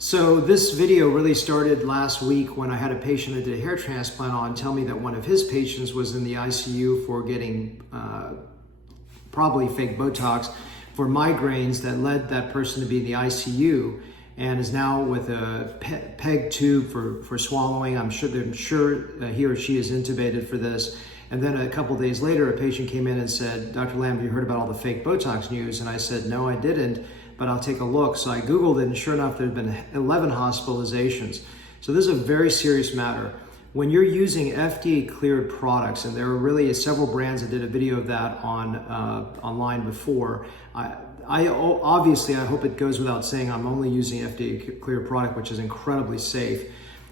So this video really started last week when I had a patient that did a hair transplant on tell me that one of his patients was in the ICU for getting probably fake Botox for migraines that led that person to be in the ICU and is now with a peg tube for swallowing. I'm sure he or she is intubated for this. And then a couple days later, a patient came in and said, "Dr. Lamb, have you heard about all the fake Botox news?" And I said, "No, I didn't, but I'll take a look." So I Googled it, and sure enough, there had been 11 hospitalizations. So this is a very serious matter. When you're using FDA-cleared products, and there are really several brands that did a video of that online before, obviously, I hope it goes without saying, I'm only using FDA-cleared product, which is incredibly safe.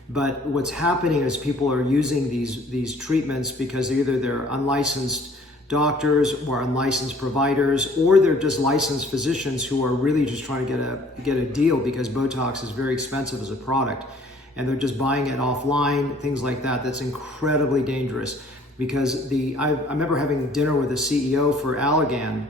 But what's happening is people are using these treatments because either they're unlicensed doctors or unlicensed providers, or they're just licensed physicians who are really just trying to get a deal because Botox is very expensive as a product, and they're just buying it offline, things like that. That's incredibly dangerous because I remember having dinner with the CEO for Allergan,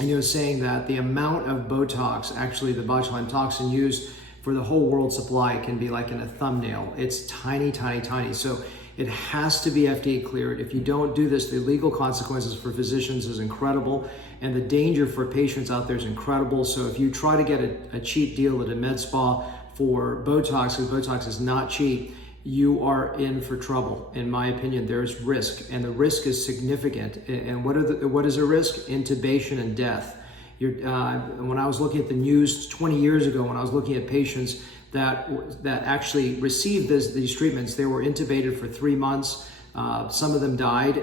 and he was saying that the amount of Botox, actually the botulinum toxin used for the whole world supply, can be like in a thumbnail. It's tiny, tiny, tiny. So it has to be FDA cleared. If you don't do this, the legal consequences for physicians is incredible, and the danger for patients out there is incredible. So if you try to get a cheap deal at a med spa for Botox, because Botox is not cheap, you are in for trouble. In my opinion, there's risk, and the risk is significant. And what is a risk? Intubation and death. When I was looking at the news 20 years ago, when I was looking at patients that actually received these treatments, they were intubated for 3 months. Some of them died.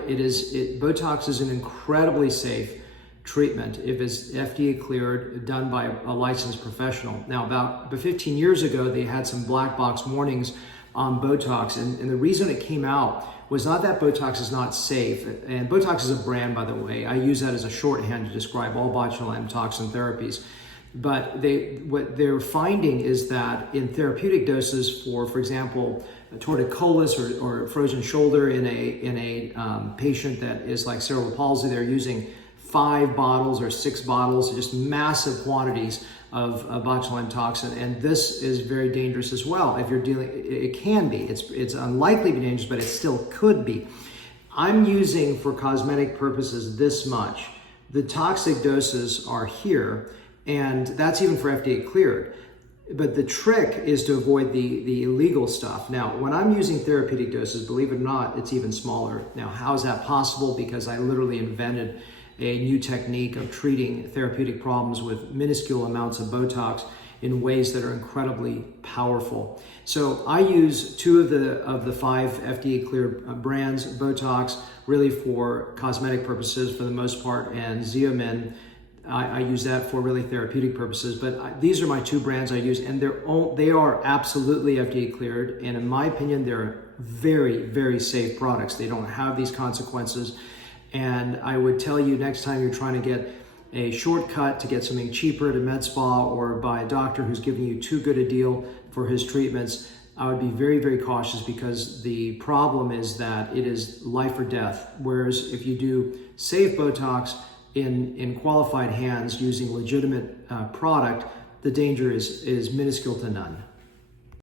Botox is an incredibly safe treatment if it's FDA cleared, done by a licensed professional. Now, about 15 years ago, they had some black box warnings on Botox, and the reason it came out was not that Botox is not safe, and Botox is a brand, by the way. I use that as a shorthand to describe all botulinum toxin therapies. But what they're finding is that in therapeutic doses for example, torticollis or frozen shoulder in a patient that is like cerebral palsy, they're using 5 bottles or 6 bottles, just massive quantities of botulinum toxin, and this is very dangerous as well. If you're dealing, it can be. It's unlikely to be dangerous, but it still could be. I'm using for cosmetic purposes this much. The toxic doses are here, and that's even for FDA cleared. But the trick is to avoid the illegal stuff. Now, when I'm using therapeutic doses, believe it or not, it's even smaller. Now, how is that possible? Because I literally invented a new technique of treating therapeutic problems with minuscule amounts of Botox in ways that are incredibly powerful. So I use 2 of the 5 FDA cleared brands, Botox really for cosmetic purposes for the most part, and Xeomin, I use that for really therapeutic purposes. But these are my 2 brands I use, and they are absolutely FDA cleared, and in my opinion, they're very, very safe products. They don't have these consequences. And I would tell you, next time you're trying to get a shortcut to get something cheaper at a med spa or by a doctor who's giving you too good a deal for his treatments, I would be very, very cautious, because the problem is that it is life or death. Whereas if you do safe Botox in qualified hands using legitimate product, the danger is minuscule to none.